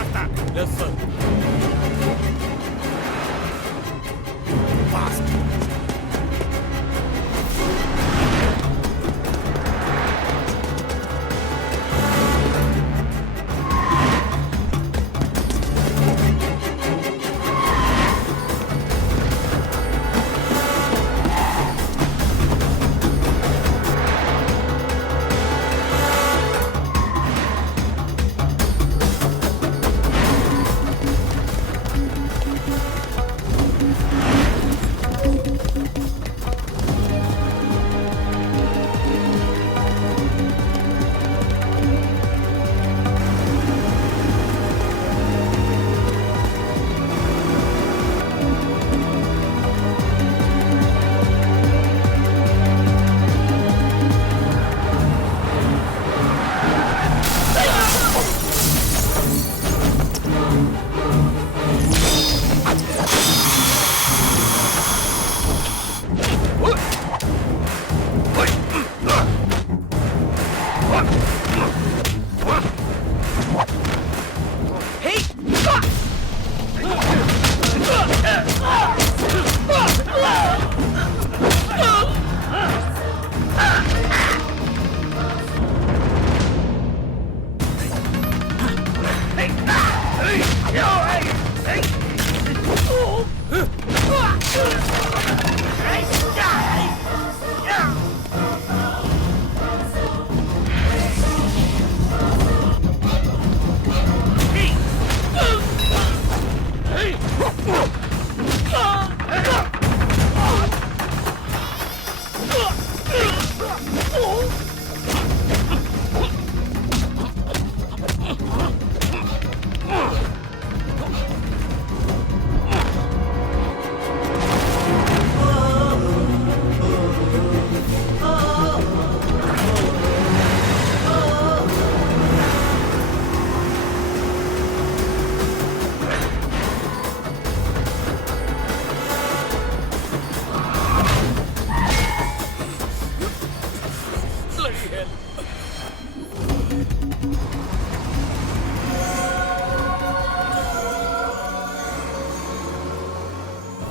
Faster. Yes, sir. Fast.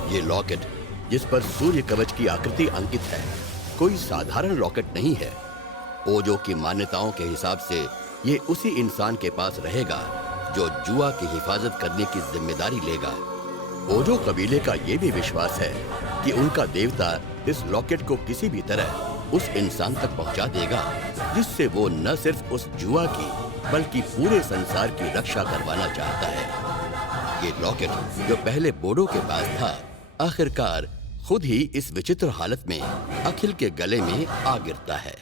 ये rocket जिस पर सूर्य कवच की आकृति अंकित है कोई साधारण रॉकेट नहीं है। ओजो की मान्यताओं के हिसाब से ये उसी इंसान के पास रहेगा जो जुआ की हिफाजत करने की जिम्मेदारी लेगा। ओजो कबीले का ये भी विश्वास है कि उनका देवता इस रॉकेट को किसी भी तरह उस इंसान तक पहुंचा देगा जिससे वो न सिर्फ उस जुआ की बल्कि पूरे संसार की रक्षा करवाना चाहता है। ये रॉकेट जो पहले बोडो के पास था आखिरकार खुद ही इस विचित्र हालत में अखिल के गले में आ गिरता है।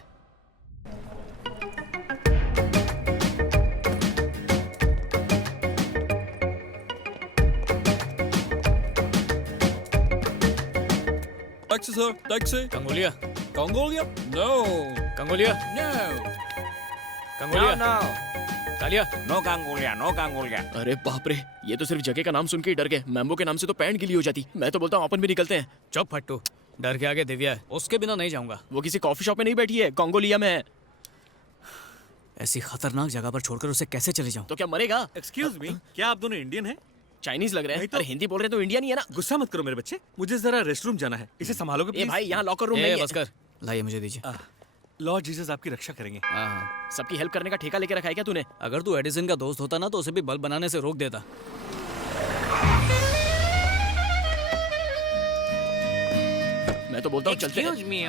Taxi, sir. Taxi. कंगोलिया Mongolia? No. कंगोलिया No. कंगोलिया No. कालिया। नो कांगोलिया, नो कांगोलिया। अरे बाप रे, ये तो सिर्फ जगह का नाम सुन के ही डर गए। मैम्बो के नाम से तो पैंट गिली हो जाती। मैं तो बोलता हूँ अपन भी निकलते हैं। चुप फट्टू, डर के आगे दिव्या है, उसके बिना नहीं जाऊंगा। वो किसी कॉफी शॉप में नहीं बैठी है, कांगोलिया में है। ऐसी खतरनाक जगह पर छोड़कर उसे कैसे चले जाऊं? तो क्या मरेगा? Excuse me. क्या आप दोनों इंडियन हैं? चाइनीज लग रहे हैं। नहीं तो- अरे हिंदी बोल रहे तो इंडिया नहीं है ना। गुस्सा मत करो मेरे बच्चे, मुझे जरा रेस्टरूम जाना है। इसे संभालोगे ए प्लीज? भाई, यहाँ लॉकर रूम नहीं है। बस कर, लाइए मुझे दीजिए। लॉर्ड जीसस आपकी रक्षा करेंगे। हाँ, सबकी हेल्प करने का ठेका लेके रखा है क्या तूने? अगर तू एडिसन का दोस्त होता ना तो उसे भी बल्ब बनाने से रोक देता। मैं तो बोलता हूँ चलते हैं। Excuse me,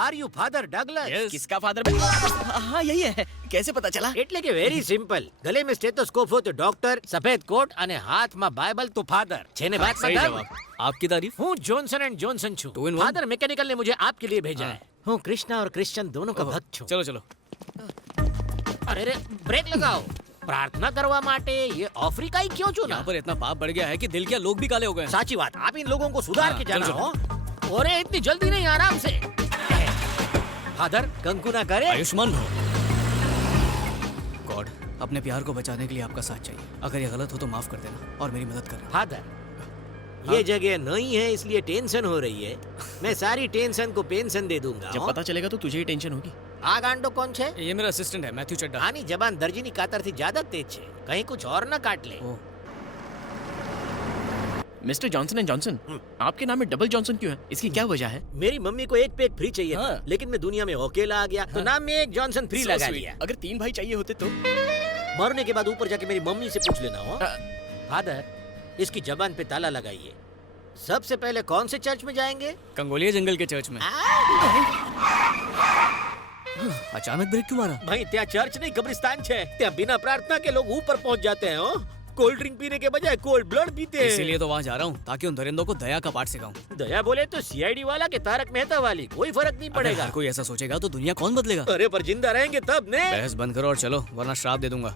are you Father Douglas? किसका फादर? हाँ यही है। कैसे पता चला? એટલે કે વેરી સિમ્પલ. ગલે में स्टेथोस्कोप हो तो डॉक्टर, सफेद कोट અને હાથમાં બાઇબલ તો फादर. છે ને વાત सही માં जवाब। आपकी तारीफ। हूँ जॉनसन एंड जॉनसन छू। Two in one? Father mechanical ने मुझे आपके लिए भेजा है। हूँ कृष्णा और क्रिश्चियन दोनों का भक्त छू। चलो चलो। अरे रे, ब्रेक लगाओ। प्रार्थना करवा माटे ये अफ्रीकाई क्यों चुना? यहाँ पर इतना पाप बढ़ गया है कि दिल क्या लोग भी काले हो गए हैं। साची बात, आप इन लोगों को सुधार हाँ, के जाना चलो, हो। अरे इतनी जल्दी नहीं, आराम से। फादर कंकु ना करे। आयुष्मान भव। गॉड, अपने प्यार को बचाने के लिए आपका साथ चाहिए। अगर ये गलत हो तो माफ कर देना और मेरी मदद करना। फादर ये जगह नहीं है इसलिए टेंशन हो रही है। मैं सारी टेंशन को पेंशन दे दूंगा। जब पता चलेगा तो तुझे ही टेंशन होगी। આ ગાંડો કોણ છે? ये मेरा असिस्टेंट है मैथ्यू चड्डा। આની જબાન દરજીની કાતરથી જ્યાદા તેજ છે. કहीं कुछ और न काट ले. ओह, मिस्टर जॉनसन एंड जॉनसन, आपके नाम में डबल जॉनसन क्यों है? इसकी क्या वजह है? मेरी मम्मी को एक पे एक फ्री चाहिए था, हाँ। लेकिन मैं दुनिया में अकेला आ गया तो नाम में एक जॉनसन फ्री So लगा sweet. दिया. अगर 3 भाई चाहिए होते तो? मरने के बाद ऊपर जाके मेरी मम्मी से पूछ लेना हो. फादर, इसकी जबान पे ताला लगाइए. सबसे पहले कौन से चर्च में जाएंगे? कंगोलिया जंगल के चर्च में। अचानक ब्रेक क्यों मारा? भाई ત્યાં ચર્ચ નહીં કબ્રિસ્તાન છે. ત્યાં बिना प्रार्थना के लोग ऊपर पहुंच जाते हैं. हो कोल्ड ड्रिंक पीने के बजाय कोल्ड ब्लड पीते हैं. इसीलिए तो वहाँ जा रहा हूँ ताकि उन दरिंदों को दया का पाठ सिखाऊं। दया बोले तो सीआईडी वाला के तारक मेहता वाली कोई फर्क नहीं अगर पड़ेगा. हर कोई ऐसा सोचेगा तो दुनिया कौन बदलेगा? अरे पर जिंदा रहेंगे तब ने. बहस बंद करो और चलो वरना श्राप दे दूंगा।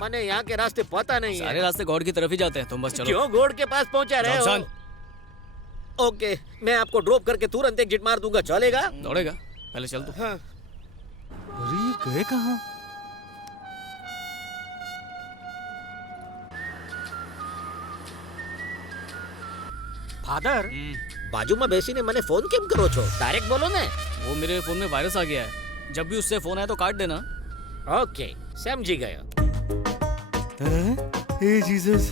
मने यहाँ के रास्ते पता नहीं सारे है. रास्ते गॉड की तरफ ही जाते हैं, तुम बस चलो। क्यों गोड के पास पहुँचा रहे हो? जॉनसन, ओके, मैं आपको ड्रॉप करके तुरंत एग्जिट मार दूंगा. चलेगा? दौड़ेगा? पहले चल तू। हाँ. अरे ये गए कहाँ? फादर, બાજુમાં બેસીને મને ફોન કેમ કરો છો? ડાયરેક્ટ બોલો ને. वो मेरे फोन में वायरस आ गया है, जब भी उससे फोन आए तो काट देना। ઓકે, સમજી ગયો. हे जीसस,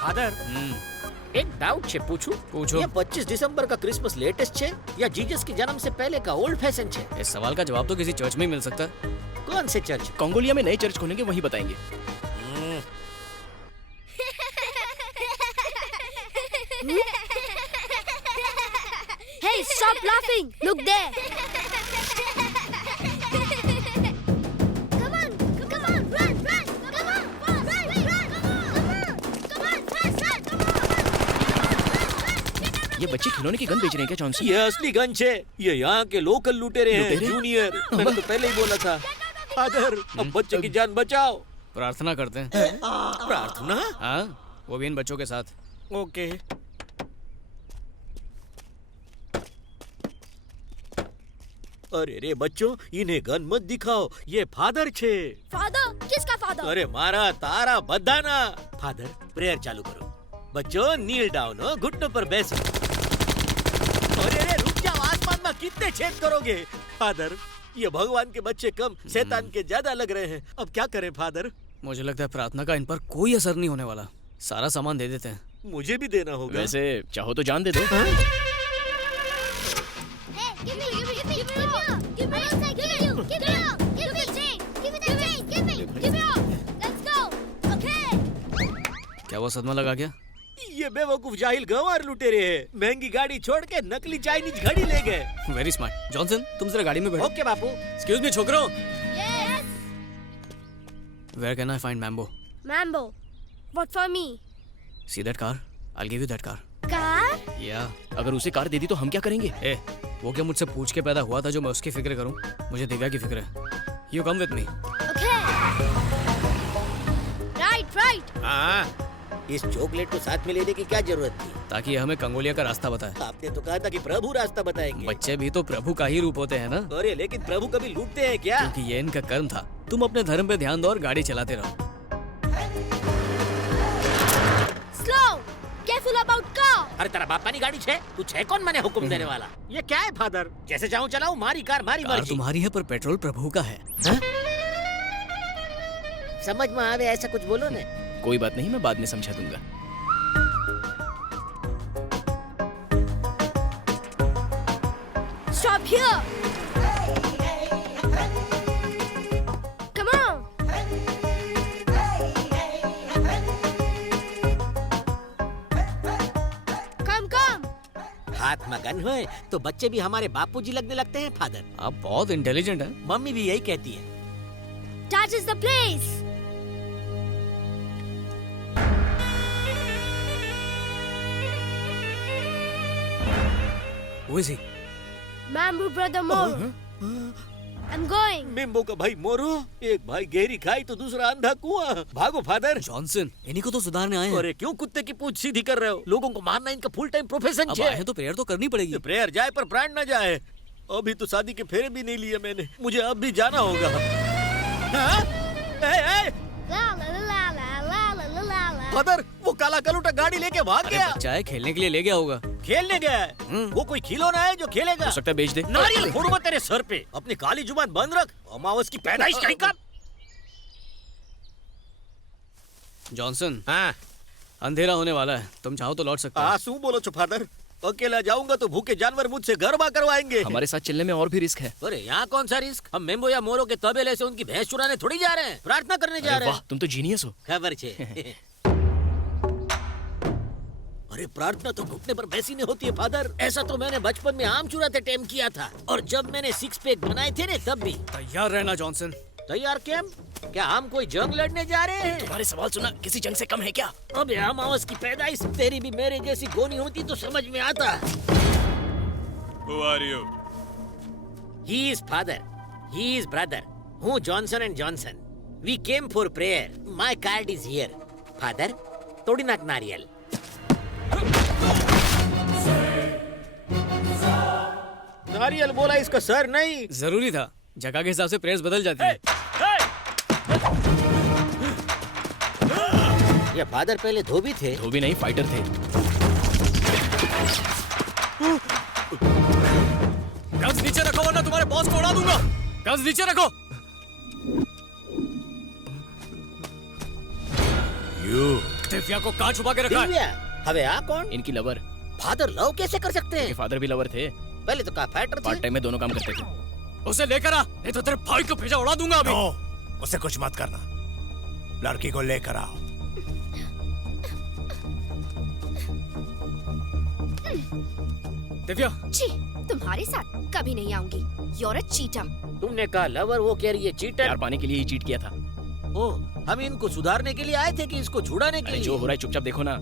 फादर, एक डाउट છે પૂછું? पूछो। ये 25 दिसंबर का क्रिसमस लेटेस्ट છે या जीसस के जन्म से पहले का ओल्ड फैशन છે? इस सवाल का जवाब तो किसी चर्च में ही मिल सकता है। कौन से चर्च? कंगोलिया में नए चर्च खोलेंगे, वहीं बताएंगे। Hey, stop laughing! Look there! Come on! Come on! Run! Run! Come on! Run! Run! Run! Come on! Fast! Fast! Come on! ये बच्चे खिलौने की गन बेच रहे हैं क्या जॉनसन? ये असली गन है. ये यहाँ के लोकल लुटेरे हैं. लुटेरे? जूनियर, मैंने तो पहले ही बोला था. फादर, अब बच्चे की जान बचाओ. प्रार्थना करते हैं। प्रार्थना? हाँ, वो भी इन बच्चों के साथ। ओके. अरे रे बच्चों, इन्हें गन मत दिखाओ. ये फादर छे. Father? किसका father? अरे मारा तारा बधाना. फादर, प्रेयर चालू करो. बच्चों नील डाउन हो, घुटनों पर बैसो. अरे रे रुक जाओ, आसमान में कितने छेद करोगे? फादर, ये भगवान के बच्चे कम, शैतान के ज्यादा लग रहे हैं. अब क्या करें फादर? मुझे लगता है प्रार्थना का इन पर कोई असर नहीं होने वाला। सारा सामान दे देते हैं। मुझे भी देना होगा. वैसे चाहो तो जान दे दो। Hey, give me! Give me! Give me! Give me! Give me! Give me! Give me! Give me! Chain! Give me the chain! Give me! Give me all! Let's go! Okay! क्या वो सदमा लगा क्या? ये बेवकूफ जाहिल गंवार लुटेरे हैं. महंगी गाड़ी छोड़ के नकली चाइनीज घड़ी ले गए. Very smart. जॉनसन, तुम जरा गाड़ी में बैठो। ओके बापू. एक्सक्यूज मी छोकरो। Yes! Where can I find Mambo? Mambo! What for me? See that car? I give you that car. Car? या अगर उसे कार दे दी तो हम क्या करेंगे? ए, वो क्या मुझसे पूछ के पैदा हुआ था जो मैं उसकी फिक्र करूं? मुझे दिव्या की फिक्र है। You come with me. Okay! Right! Right! हाँ, इस चॉकलेट को साथ में लेने की क्या जरूरत थी? ताकि ये हमें कंगोलिया का रास्ता बताए। आपने तो कहा था कि प्रभु रास्ता बताएंगे. बच्चे भी तो प्रभु का ही रूप होते हैं ना, अरे लेकिन प्रभु कभी लूटते हैं क्या? क्योंकि ये इनका कर्म था। तुम अपने धर्म पे ध्यान दो और गाड़ी चलाते रहो। Slow! Careful about car! अरे तेरा बापा की गाड़ी छे, तू छे कौन मने हुक्म देने वाला? ये क्या है फादर? जैसे चाहूं चलाऊं, मारी कार मारी कार मर्जी. तुम्हारी है पर पेट्रोल प्रभु का है। समझ में आवे ऐसा कुछ बोलो ने. कोई बात नहीं, मैं बाद में समझा दूंगा। Stop here! Come on! Come, come! हाथ में गन होए तो बच्चे भी हमारे बापूजी लगने लगते हैं फादर. आप बहुत इंटेलिजेंट हैं। मम्मी भी यही कहती है. That is the place! Who is he? Mambo brother Moro. I'm going. मिम्बो का भाई मोरो, एक भाई गहरी खाई तो दूसरा अंधा कुआं. भागो फादर. जॉनसन, इन्हीं को तो सुधारने आए हैं। अरे क्यों कुत्ते की पूंछ सीधी कर रहे हो? लोगों को मारना इनका फुल टाइम प्रोफेशन अब है. आए हैं तो प्रेयर तो करनी पड़ेगी। प्रेयर जाए पर प्राण न जाए. अभी तो शादी के फेरे भी नहीं लिए मैंने. मुझे अब भी जाना होगा. हाँ? ए, ए, Well, फादर, वो काला कलूटा गाड़ी लेके भाग अरे गया। बच्चा है, खेलने के लिए ले गया होगा। खेलने गया है। वो कोई खिलौना है जो खेलेगा? हो सकता है बेच दे। नारियल फोड़ूंगा तेरे सर पे। अपनी काली जुबान बंद रख। अमावस की पैदाइश कहीं का। जॉनसन, हाँ, अंधेरा होने वाला है, तुम चाहो तो लौट सकते हो। आंसू बोलो छो फादर। अकेला जाऊंगा तो भूखे जानवर मुझसे गरबा करवाएंगे। हमारे साथ चलने में और भी रिस्क है। अरे यहाँ कौन सा रिस्क? हम मेम्बो या मोरो के तबेले से उनकी भैंस चुराने थोड़ी जा रहे हैं, प्रार्थना करने जा अरे रहे वाह, हैं। तुम तो जीनियस हो। खबर छे। अरे प्रार्थना तो घुटने पर बैसी नहीं होती है फादर। ऐसा तो मैंने बचपन में आम चुराते टाइम किया था, और जब मैंने 6 पैक बनाए थे ना तब भी। तैयार रहना जॉनसन। तैयार कैम? क्या हम कोई जंग लड़ने जा रहे हैं? तुम्हारे सवाल सुना किसी जंग से कम है क्या? अबे अमावस की पैदाइश, तेरी भी मेरे जैसी गोनी होती तो समझ में आता। Who are you? He is father. He is brother. हूँ Johnson and Johnson. We came for prayer. My card is here. Father, तोड़ी नाक नारियल. नारियल बोला, इसका सर नहीं. जरूरी था, जगह के हिसाब से प्रेयर्स बदल जाती है। ये फादर पहले धोबी थे. धोबी नहीं, फाइटर थे। गन्स नीचे रखो वरना तुम्हारे बॉस को उड़ा दूंगा। गन्स नीचे रखो। दिव्या को कहाँ छुपा के रखा है? दिव्या, हवे आ कौन? इनकी लवर। फादर लव कैसे कर सकते इनके हैं? फादर भी लवर थे। पहले तो कहा फाइटर पार्ट थे. टाइम में दोनों काम करते थे। उसे लेकर आ, नहीं तो तेरे भाई को भेजा उड़ा दूंगा अभी। नो, उसे कुछ मत करना। लड़की को लेकर आओ। दिव्या, छी, तुम्हारे साथ कभी नहीं आऊंगी। You're a cheater. तुमने कहा लवर, वो कह रही है चीटर. प्यार पाने के लिए ही चीट किया था। ओ, हम इनको सुधारने के लिए आए थे कि इसको छुड़ाने के अरे लिए? जो हो रहा है चुपचाप देखो ना।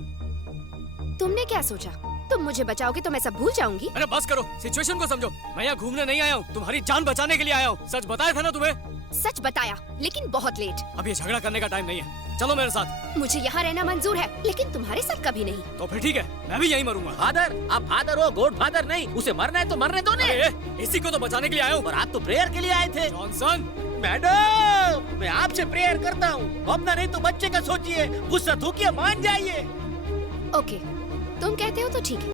तुमने क्या सोचा? तुम मुझे बचाओगे तो मैं सब भूल जाऊंगी? अरे बस करो, सिचुएशन को समझो। मैं यहाँ घूमने नहीं आया हूँ, तुम्हारी जान बचाने के लिए आया हूँ। सच बताया था ना तुम्हें? सच बताया, लेकिन बहुत लेट। अब ये झगड़ा करने का टाइम नहीं है, चलो मेरे साथ। मुझे यहाँ रहना मंजूर है, लेकिन तुम्हारे साथ कभी नहीं। तो फिर ठीक है, मैं भी यहीं मरूंगा। फादर, आप फादर हो, गॉड फादर नहीं. उसे मरना है तो मरने दो ने. अरे, इसी को तो बचाने के लिए आया हूँ। पर आप तो प्रेयर के लिए आए थे. जॉनसन, मैडम, मैं आपसे प्रेयर करता हूँ. अपना नहीं तो बच्चे का सोचिए. गुस्सा थूकिए, मान जाइए. ओके, तुम कहते हो तो ठीक है।